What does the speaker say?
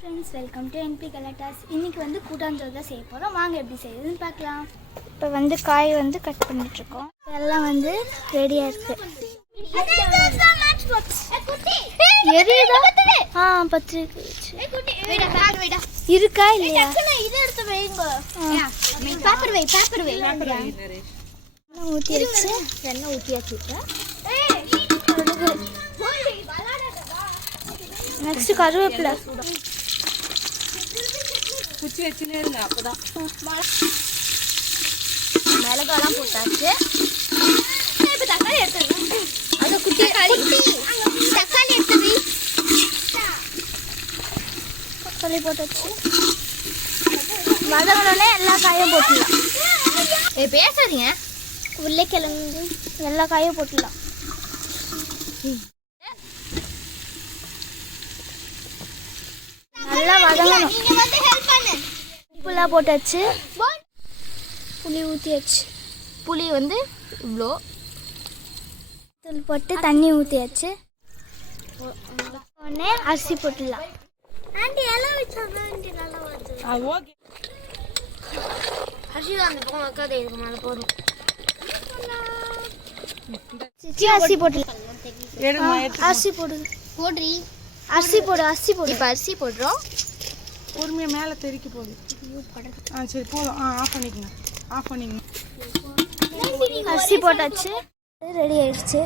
Friends, welcome to NP கலட்டாஸ். இன்றைக்கி வந்து கூட்டாஞ்சோறு தான் செய்ய போகிறோம். வாங்க எப்படி செய்யுதுன்னு பார்க்கலாம். இப்போ வந்து காய் வந்து கட் பண்ணிட்டுருக்கோம். எல்லாம் வந்து ரெடியாக இருக்குது. இருக்கா இல்லையா? ஊற்றியாச்சு, எண்ணெய் ஊற்றியாச்சு. நெக்ஸ்ட் கருவேப்பிலை குச்சி வச்சுனே இருங்க. அப்போதான் மிளகாலாம் போட்டாச்சு. இப்போ தக்காளி எடுத்துருங்க. அது குட்டி தக்காளி எடுத்து தக்காளி போட்டாச்சு. வதங்கினோடனே எல்லா காயும் போட்டுடலாம். பேசாதீங்க. உருளைக்கிழங்கு எல்லா காயும் போட்டுடலாம். நல்லா வதங்கணும். உப்புலாம் போட்டாச்சு. புளி ஊற்றியாச்சு. புளி வந்து இவ்வளோ தூள் போட்டு தண்ணி ஊற்றியாச்சு. உடனே அரிசி போட்டுடலாம். அரிசி போட்டுடலாம். அரிசி போடு போடுறீ. அரிசி போடு, அரிசி போடு. இப்போ அரிசி போடுறோம். பொறுமையாக மேலே தெறிக்கி போகுது. சரி போதும். ஆஃப் பண்ணிக்கங்க, ஆஃப் பண்ணிக்கங்க. அரிசி போட்டாச்சு. ரெடி ஆயிடுச்சு.